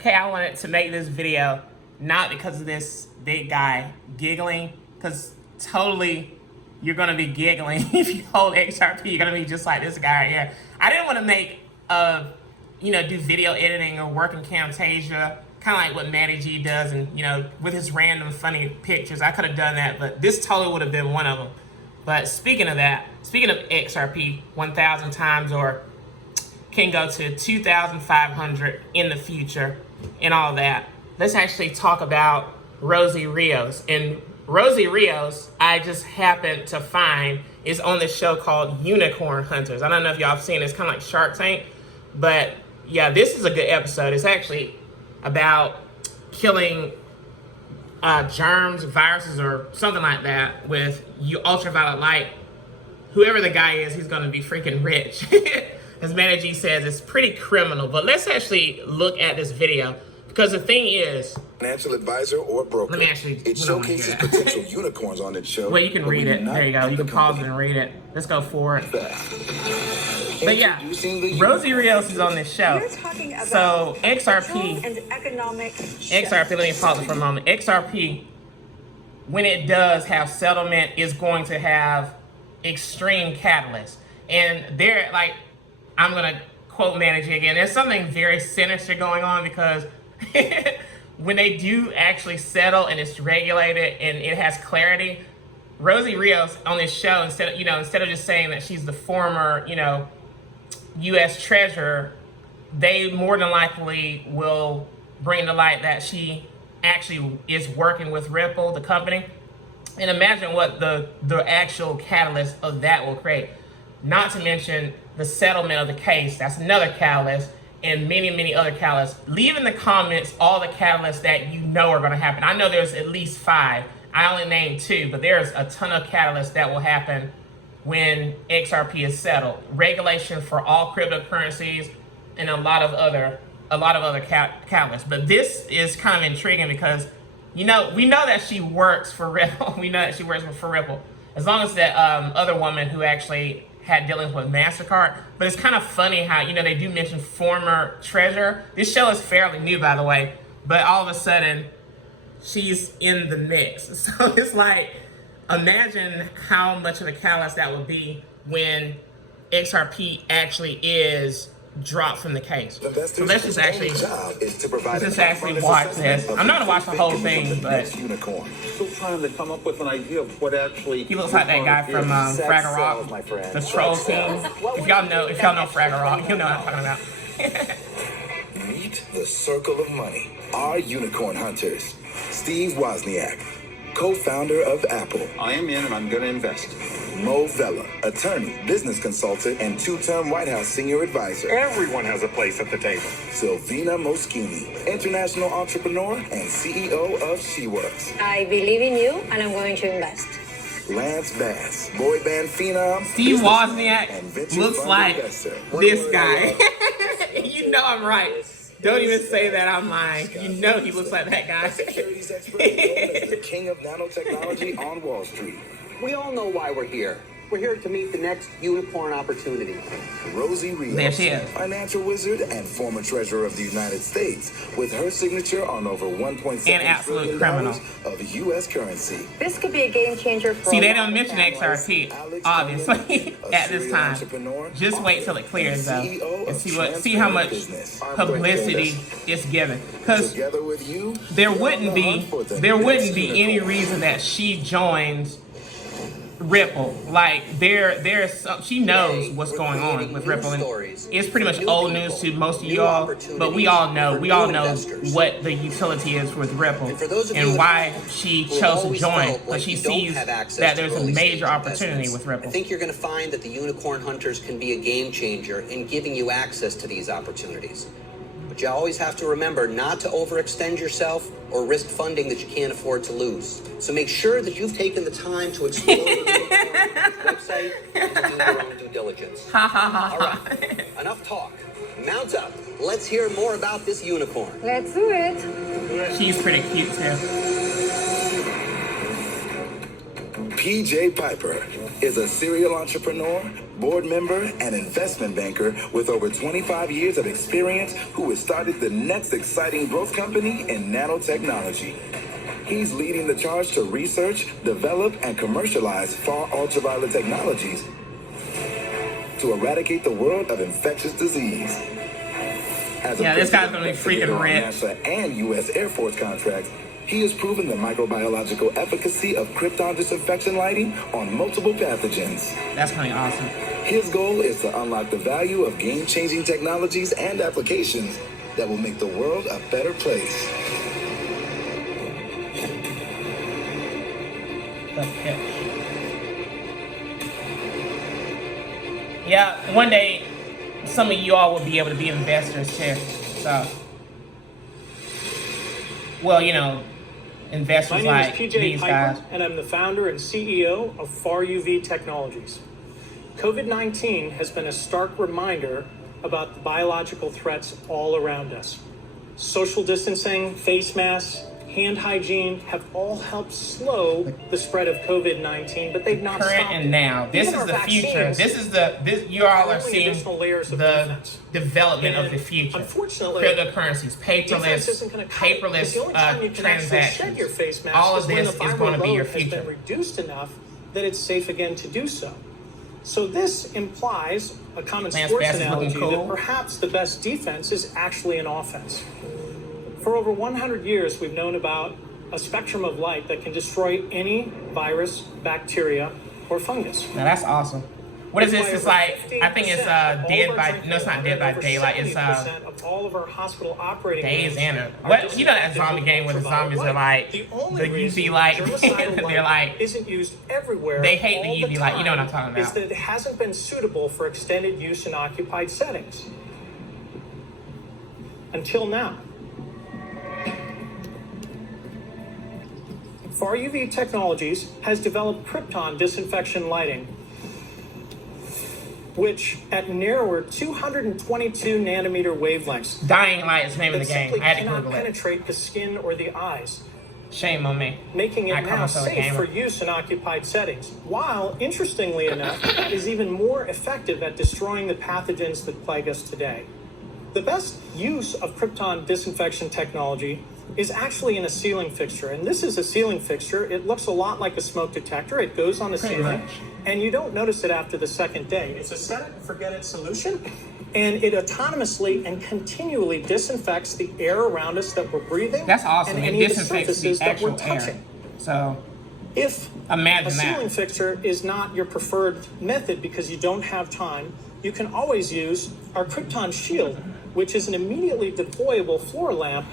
Okay, I wanted to make this video not because of this big guy giggling, because totally you're gonna be giggling if you hold XRP. You're gonna be just like this guy right here. I didn't want to make do video editing or work in Camtasia, kind of like what Matty G does, and with his random funny pictures. I could have done that, but this totally would have been one of them. But speaking of XRP 1,000 times, or can go to 2,500 in the future and all that, let's actually talk about Rosie Rios. And Rosie Rios, I just happened to find, is on this show called Unicorn Hunters. I don't know if y'all have seen it. It's kind of like Shark Tank. But yeah, this is a good episode. It's actually about killing germs, viruses, or something like that with ultraviolet light. Whoever the guy is, he's going to be freaking rich. As Manny G says, it's pretty criminal. But let's actually look at this video, because the thing is, financial advisor or broker. Let me actually, it showcases potential unicorns on its show. Well, you can read it. There you go. You can pause it and read it. Let's go forward. But yeah, Rosie Rios is on this show. So XRP, let me pause it for a moment. XRP, when it does have settlement, is going to have extreme catalysts. And they're like, I'm gonna quote Managing again, there's something very sinister going on, because when they do actually settle and it's regulated and it has clarity, Rosie Rios on this show, instead of just saying that she's the former, U.S. treasurer, they more than likely will bring to light that she actually is working with Ripple, the company. And imagine what the actual catalyst of that will create. Not to mention the settlement of the case. That's another catalyst, and many, many other catalysts. Leave in the comments all the catalysts that you know are going to happen. I know there's at least 5. I only named 2, but there's a ton of catalysts that will happen when XRP is settled. Regulation for all cryptocurrencies and a lot of other catalysts. But this is kind of intriguing because we know that she works for Ripple. We know that she works for Ripple. As long as that other woman who actually had dealings with MasterCard. But it's kind of funny how, they do mention former treasurer. This show is fairly new, by the way, but all of a sudden she's in the mix. So it's like, imagine how much of a catalyst that would be when XRP actually is dropped from the case. So let's just actually watch this. I'm not gonna watch the whole thing, but Still trying to come up with an idea of what actually. He looks like that guy from Fraggle Rock, the troll team. If y'all know Fraggle Rock, you know what I'm talking about. Meet the circle of money. Our unicorn hunters. Steve Wozniak, co-founder of Apple. I am in and I'm going to invest. Mo Vella, attorney, business consultant, and 2-term White House senior advisor. Everyone has a place at the table. Sylvina Moschini, international entrepreneur and CEO of SheWorks. I believe in you and I'm going to invest. Lance Bass, boy band phenom. Steve Wozniak looks like this guy. You know I'm right. Don't even say that I'm lying. You know he looks like that guy. The king of nanotechnology on Wall Street. We all know why we're here. We're here to meet the next unicorn opportunity. Rosie Rios, there she is. Financial wizard and former treasurer of the United States, with her signature on over $1.7 trillion criminal of U.S. currency. This could be a game changer for See, they don't mention XRP, obviously, at this time. Just wait till it clears, though, and see how much publicity it's given. Because there wouldn't be any reason that she joins Ripple. Like she knows what's going on with Ripple, and it's pretty much old news to most of y'all, but we all know what the utility is with Ripple and why she chose to join, because she sees that there's a major opportunity with Ripple. I think you're going to find that the unicorn hunters can be a game changer in giving you access to these opportunities. But you always have to remember not to overextend yourself or risk funding that you can't afford to lose. So make sure that you've taken the time to explore the website and to do your own due diligence. Ha ha ha. All right, enough talk. Mount up. Let's hear more about this unicorn. Let's do it. She's pretty cute too. PJ Piper is a serial entrepreneur, board member, and investment banker with over 25 years of experience who has started the next exciting growth company in nanotechnology. He's leading the charge to research, develop, and commercialize far ultraviolet technologies to eradicate the world of infectious disease. As a this guy's gonna be freaking on rich. NASA and U.S. Air Force contracts, he has proven the microbiological efficacy of krypton disinfection lighting on multiple pathogens. That's kind of awesome. His goal is to unlock the value of game-changing technologies and applications that will make the world a better place. The pitch. Yeah, one day some of you all will be able to be investors too. So, well, you know, investors My name like is PJ these Piper, guys. and I'm the founder and CEO of FarUV Technologies. COVID-19 has been a stark reminder about the biological threats all around us. Social distancing, face masks, hand hygiene have all helped slow the spread of COVID-19, but they've not Current stopped and it. now. This Even is our the future. vaccines You all are only seeing additional layers of the defense. development of And the future. unfortunately, Cryptocurrencies, defense isn't gonna cut it, because the only time you can actually shed your face mask All is of when this the is viral going to be load your has been future. reduced enough that it's safe again to do so. So this implies a common Lance sports Bass is looking analogy cool. that perhaps the best defense is actually an offense. For over 100 years, we've known about a spectrum of light that can destroy any virus, bacteria, or fungus. Now that's awesome. What is this? That's It's why like, over I think it's 50% of all Dead of our by, drinking no, it's not water Dead and by over Daylight. It's 70% of all of our hospital operating Days rooms and are what? You know that disinfected zombie with game where the ultraviolet zombies are light. like The only the reason UV light, germicidal and they're light like, isn't used everywhere. they hate the all UV light. You know what I'm time talking Is about. that it hasn't been suitable for extended use in occupied settings until now. FarUV Technologies has developed krypton disinfection lighting, which at narrower 222 nanometer wavelengths Dying Light is the name of that the game. simply I had to cannot Google it. penetrate the skin or the eyes, Shame on me. making I it call now myself a safe for gamer. use in occupied settings, while, interestingly enough, is even more effective at destroying the pathogens that plague us today. The best use of krypton disinfection technology is actually in a ceiling fixture. And this is a ceiling fixture. It looks a lot like a smoke detector. It goes on the Pretty ceiling, much. and you don't notice it after the second day. It's a set it and forget it solution, and it autonomously and continually disinfects the air around us that we're breathing. That's awesome. And It any of the disinfects surfaces the that we're actual air. touching. So If imagine a ceiling that. fixture is not your preferred method because you don't have time, you can always use our Krypton Shield, which is an immediately deployable floor lamp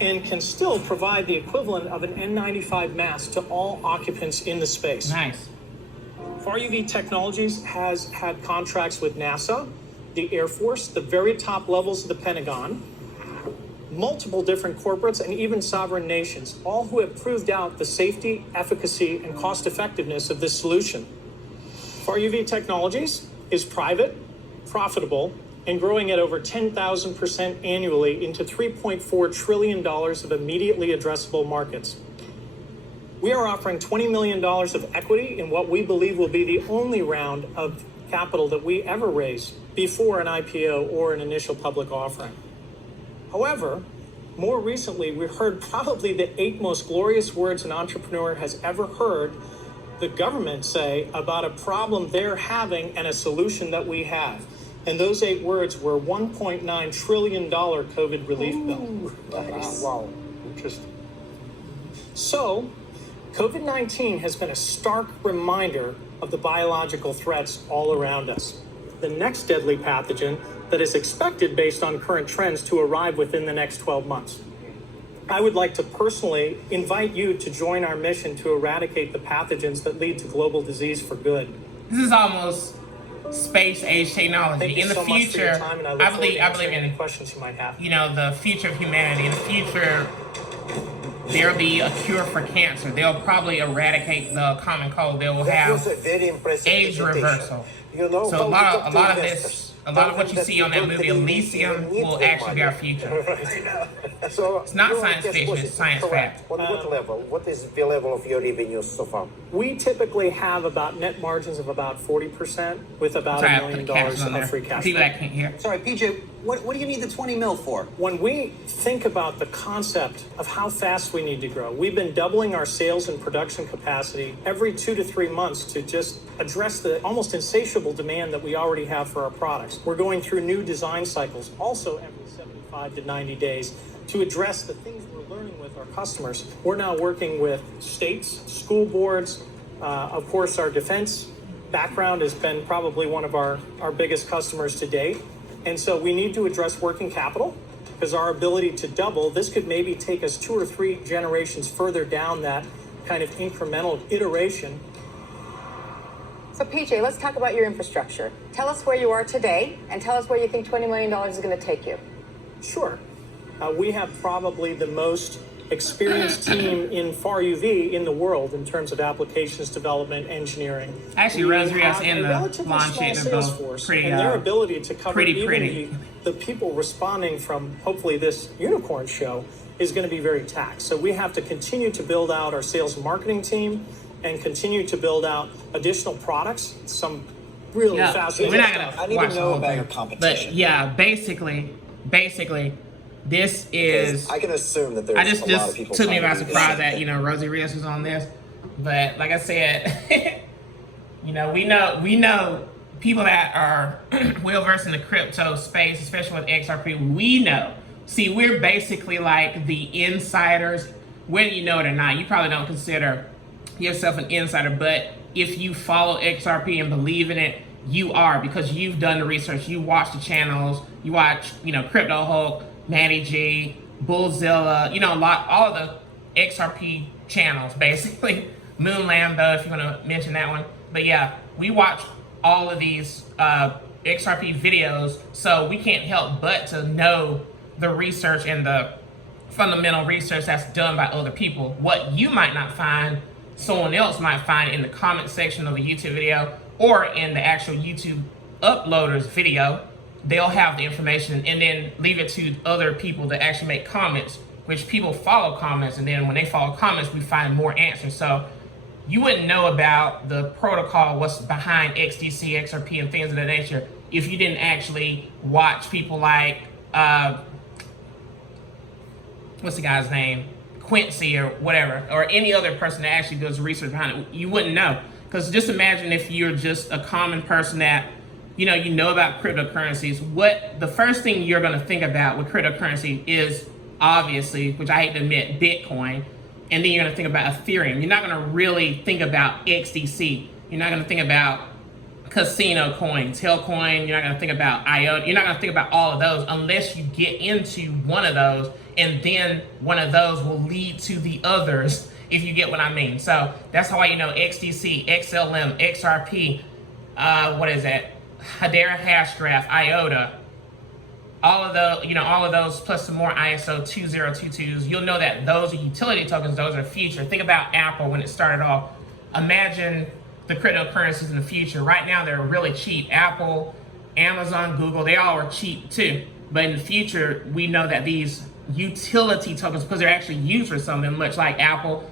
and can still provide the equivalent of an N95 mask to all occupants in the space. Nice. FarUV Technologies has had contracts with NASA, the Air Force, the very top levels of the Pentagon, multiple different corporates, and even sovereign nations, all who have proved out the safety, efficacy, and cost effectiveness of this solution. FarUV Technologies is private, profitable, and growing at over 10,000% annually into $3.4 trillion of immediately addressable markets. We are offering $20 million of equity in what we believe will be the only round of capital that we ever raise before an IPO or an initial public offering. However, more recently, we heard probably the 8 most glorious words an entrepreneur has ever heard the government say about a problem they're having and a solution that we have. And those 8 words were $1.9 trillion COVID relief bill. Nice. Wow. Interesting. So, COVID-19 has been a stark reminder of the biological threats all around us. The next deadly pathogen that is expected based on current trends to arrive within the next 12 months. I would like to personally invite you to join our mission to eradicate the pathogens that lead to global disease for good. This is almost space age technology. Thank you In the so much for your future, time, and I I look forward believe to answering any in, questions you might have. you know, the future of humanity. In the future, there'll be a cure for cancer. They'll probably eradicate the common cold. They will That have was a very impressive age presentation. reversal. You know, So how a to lot talk of to this investors. A lot of what you see on that movie Elysium will actually be our future. So It's not your science guess fiction, was it's science correct. fact. On what level? What is the level of your revenue so far? We typically have about net margins of about 40% with about Sorry, $1 I put million the captions on there. of free cash People flow. that can't hear. Sorry, PJ, what do you need the 20 mil for? When we think about the concept of how fast we need to grow, we've been doubling our sales and production capacity every 2 to 3 months to just address the almost insatiable demand that we already have for our products. We're going through new design cycles also every 75 to 90 days to address the things we're learning with our customers. We're now working with states, school boards, of course, our defense background has been probably one of our biggest customers to date. And so we need to address working capital because our ability to double, this could maybe take us 2 or 3 generations further down that kind of incremental iteration. So PJ, let's talk about your infrastructure. Tell us where you are today and tell us where you think $20 million is going to take you. Sure. We have probably the most experienced team in FarUV in the world in terms of applications development, engineering. Actually, We Rosie Rios have and a the relatively launch small sheet, they're sales both force, pretty, and their ability to cover pretty even pretty. the people responding from hopefully this unicorn show is going to be very taxed. So we have to continue to build out our sales and marketing team and continue to build out additional products, some really Yeah, fascinating we're not stuff. gonna I need watch to the know whole about thing. your competition. But yeah, basically, this is. I can assume that there's I just a lot of people. took me trying by to do surprise this. that Rosie Rios was on this, but like I said, we know people that are well versed in the crypto space, especially with XRP. We know. See, we're basically like the insiders, whether you know it or not. You probably don't consider yourself an insider, but if you follow XRP and believe in it, you are, because you've done the research. You watch the channels. You watch, Crypto Hulk, Matty G, Bullzilla, all of the XRP channels, basically. Moon Lambo, if you want to mention that one. But yeah, we watch all of these XRP videos, so we can't help but to know the research and the fundamental research that's done by other people. What you might not find, someone else might find in the comment section of a YouTube video or in the actual YouTube uploader's video. They'll have the information and then leave it to other people to actually make comments, which people follow comments, and then when they follow comments, we find more answers. So you wouldn't know about the protocol, what's behind XDC, XRP, and things of that nature if you didn't actually watch people like, what's the guy's name? Quincy or whatever, or any other person that actually does research behind it. You wouldn't know. Because just imagine if you're just a common person that, you know about cryptocurrencies. What the first thing you're going to think about with cryptocurrency is obviously, which I hate to admit, Bitcoin. And then you're going to think about Ethereum. You're not going to really think about XDC. You're not going to think about casino coins, Hellcoin. You're not going to think about IOTA. You're not going to think about all of those unless you get into one of those, and then one of those will lead to the others, if you get what I mean. So that's how you know XDC, XLM, XRP, what is that? Hedera Hashgraph, IOTA. All of those plus some more ISO 2022s. You'll know that those are utility tokens. Those are future. Think about Apple when it started off. Imagine the cryptocurrencies in the future. Right now, they're really cheap. Apple, Amazon, Google, they all are cheap too. But in the future, we know that these utility tokens, because they're actually used for something, much like Apple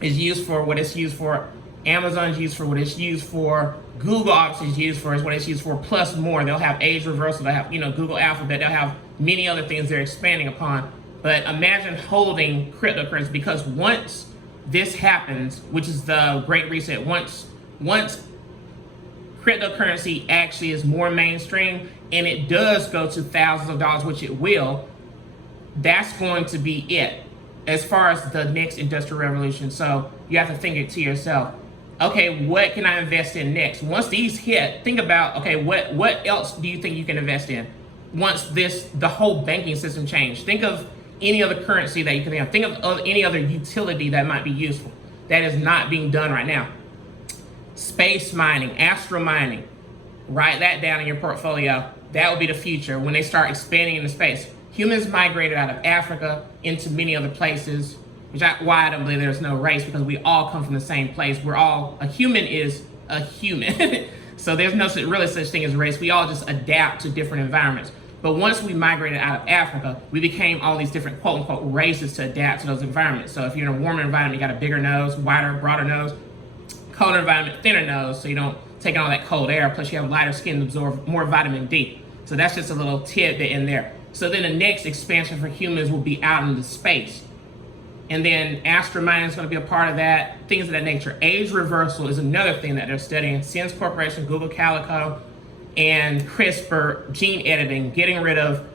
is used for what it's used for, Amazon's used for what it's used for, Google obviously is used for is what it's used for, plus more. They'll have age reversal, they'll have Google Alphabet, they'll have many other things they're expanding upon. But imagine holding cryptocurrency, because once this happens, which is the Great Reset, once cryptocurrency actually is more mainstream and it does go to thousands of dollars, which it will, that's going to be it as far as the next industrial revolution. So you have to think it to yourself, okay, what can I invest in next? Once these hit, think about, okay, what else do you think you can invest in once the whole banking system changed? Think of any other currency that you can think of any other utility that might be useful that is not being done right now. Space mining, astro mining, write that down in your portfolio. That will be the future when they start expanding into space. Humans migrated out of Africa into many other places, why I don't believe there's no race, because we all come from the same place. A human is a human. So there's no really such thing as race. We all just adapt to different environments. But once we migrated out of Africa, we became all these different quote unquote races to adapt to those environments. So if you're in a warmer environment, you got a bigger nose, wider, broader nose. Colder environment, thinner nose, so you don't take in all that cold air. Plus you have lighter skin to absorb more vitamin D. So that's just a little tidbit in there. So then the next expansion for humans will be out into space. And then astromining is going to be a part of that, things of that nature. Age reversal is another thing that they're studying. Sims Corporation, Google Calico, and CRISPR, gene editing, getting rid of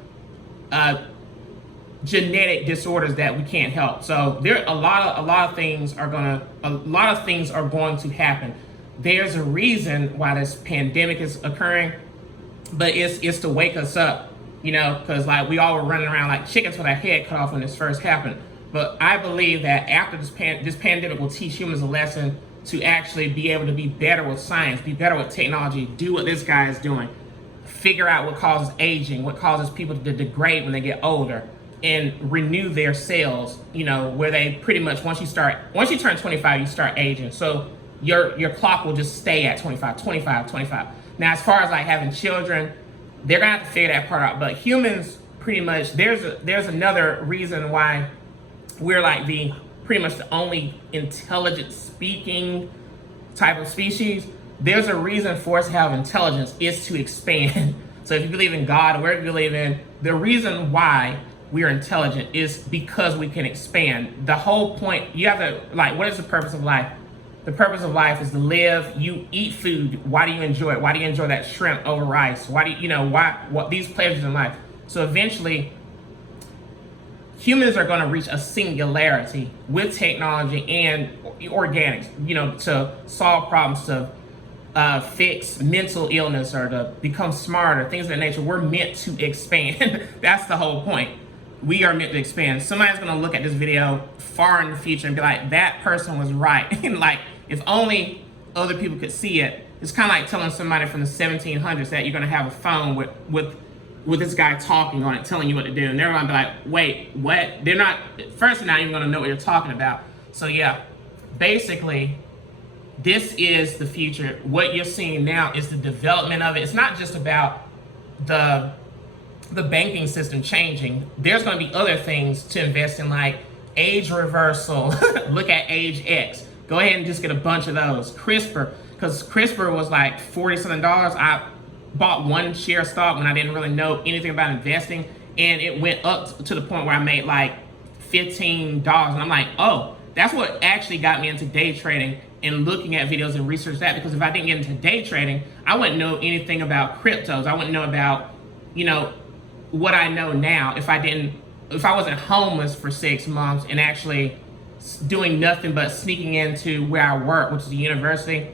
genetic disorders that we can't help. So there a lot of things are going to happen. There's a reason why this pandemic is occurring, but it's to wake us up, you know, because like we all were running around like chickens with our head cut off when this first happened. But I believe that after this pandemic will teach humans a lesson to actually be able to be better with science, be better with technology, do what this guy is doing, figure out what causes aging, what causes people to degrade when they get older, and renew their cells, you know, where they pretty much, once you turn 25, you start aging. So your clock will just stay at 25. Now, as far as like having children, they're gonna have to figure that part out. But humans, pretty much, there's another reason why we're like pretty much the only intelligent speaking type of species. There's a reason for us to have intelligence is to expand. So if you believe in God or whatever you believe in, the reason why we are intelligent is because we can expand. The whole point, you have to, like, what is the purpose of life? The purpose of life is to live. You eat food. Why do you enjoy it? Why do you enjoy that shrimp over rice? Why do you know, what these pleasures in life? So eventually, humans are going to reach a singularity with technology and organics, you know, to solve problems, to fix mental illness or to become smarter, things of that nature. We're meant to expand. That's the whole point. We are meant to expand. Somebody's going to look at this video far in the future and be like, that person was right. And like, if only other people could see it. It's kind of like telling somebody from the 1700s that you're going to have a phone with this guy talking on it, telling you what to do. And they're going to be like, wait, what? They're not even going to know what you're talking about. So yeah, basically, this is the future. What you're seeing now is the development of it. It's not just about the banking system changing. There's going to be other things to invest in, like age reversal. Look at age X. Go ahead and just get a bunch of those. CRISPR, because CRISPR was like $40 something. I bought one share of stock when I didn't really know anything about investing, and it went up to the point where I made like $15, and I'm like, oh, that's what actually got me into day trading and looking at videos and research that. Because if I didn't get into day trading, I wouldn't know anything about cryptos. I wouldn't know about, you know, what I know now if I wasn't homeless for 6 months and actually doing nothing but sneaking into where I work, which is the university,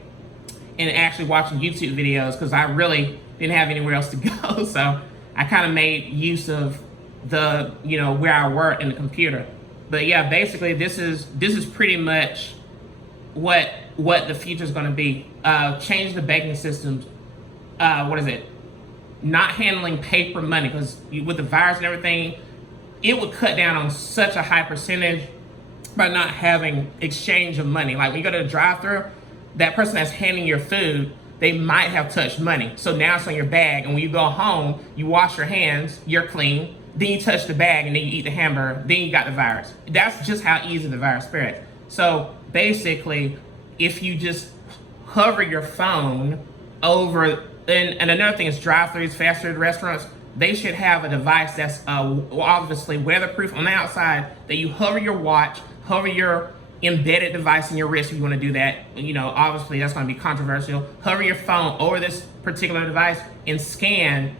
and actually watching YouTube videos, because I really didn't have anywhere else to go. So I kind of made use of the, you know, where I work in the computer. But yeah, basically this is pretty much what the future is going to be. Change the banking systems. Not handling paper money, because with the virus and everything, it would cut down on such a high percentage by not having exchange of money. Like when you go to the drive-thru, that person that's handing your food, they might have touched money. So now it's on your bag, and when you go home, you wash your hands, you're clean, then you touch the bag, and then you eat the hamburger, then you got the virus. That's just how easy the virus spreads. So basically, if you just hover your phone over, and another thing is drive-thrus, fast food restaurants, they should have a device that's obviously weatherproof on the outside, that you hover your watch, hover your embedded device in your wrist if you want to do that. You know, obviously that's going to be controversial. Hover your phone over this particular device and scan.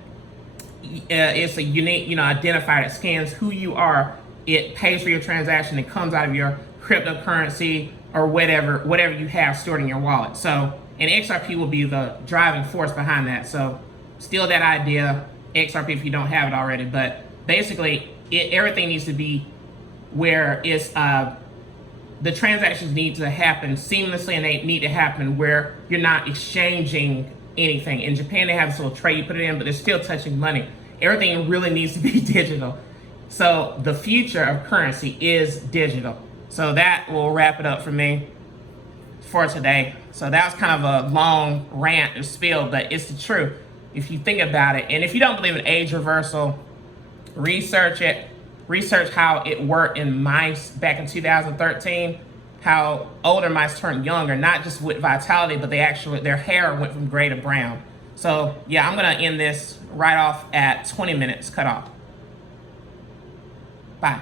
It's a unique, you know, identifier that scans who you are. It pays for your transaction. It comes out of your cryptocurrency or whatever you have stored in your wallet. So, and XRP will be the driving force behind that. So steal that idea, XRP, if you don't have it already. But basically, everything needs to be where it's the transactions need to happen seamlessly, and they need to happen where you're not exchanging anything. In Japan, they have this little tray you put it in, but they're still touching money. Everything really needs to be digital. So the future of currency is digital. So that will wrap it up for me. for today. So that was kind of a long rant or spiel, but it's the truth if you think about it. And if you don't believe in age reversal, research it. Research how it worked in mice back in 2013, how older mice turned younger, not just with vitality, but their hair went from gray to brown. So yeah, I'm gonna end this right off at 20 minutes cut off. Bye.